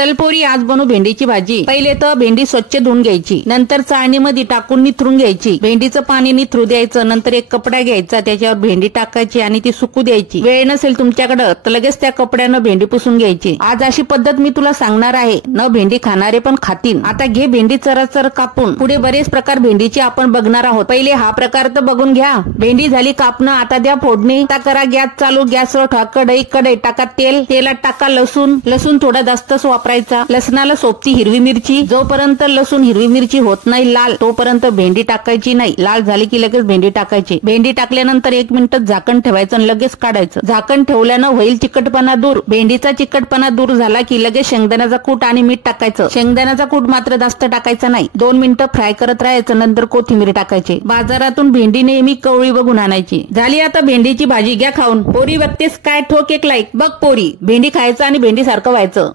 चल पोरी, आज बनवू भेंडीची भाजी। पहिले तर भेंडी स्वच्छ धुवून घ्यायची, नंतर चाळणीमध्ये टाकून निथरून घ्यायची। भेंडीचं पाणी निथरू द्यायचं, नंतर एक कपडा घ्यायचा, त्याच्यावर भेंडी टाकायची आणि ती सुकू द्यायची। वेळ नसेल तुमच्याकडे तर लगेच त्या कपड्यानं भेंडी पुसून घ्यायची। आज अशी पद्धत मी तुला सांगणार आहे, न भेंडी खाणारे पण खातील। आता घे भेंडी चरचर कापून। पुढे बरेच प्रकार भेंडीचे आपण बघणार आहोत। पहिले हा प्रकार तर बघून घ्या। भेंडी झाली कापणं, आता द्या फोडणी। आता करा गॅस चालू, गॅसवर ठेवा कढई टाका तेल, तेलात टाका लसूण थोडा जास्तच वापरायचा। लसणाला सोबती हिरवी मिरची। जोपर्यंत लसूण हिरवी मिरची होत नाही लाल, तोपर्यंत भेंडी टाकायची नाही। लाल झाली की लगेच भेंडी टाकायची। भेंडी टाकल्यानंतर 1 मिनिट झाकण ठेवायचं आणि लगेच काढायचं। झाकण ठेवल्यानं होईल चिकटपणा दूर। भेंडीचा चिकटपणा दूर झाला की लगेच शेंगदाण्याचा कूट आणि मीठ टाकायचं। शेंगदाण्याचा कूट मात्र जास्त टाकायचा नाही। 2 मिनिटं फ्राय करत राहायचं, नंतर कोथिंबीर टाकायची। बाजारातून भेंडी नेहमी कवळी बघून आणायची। झाली आता भेंडीची भाजी, घ्या खाऊन। पोरी बघतेस काय, ठोक एक लाईक। बघ पोरी, भेंडी खायचं आणि भेंडी सारखं व्हायचं।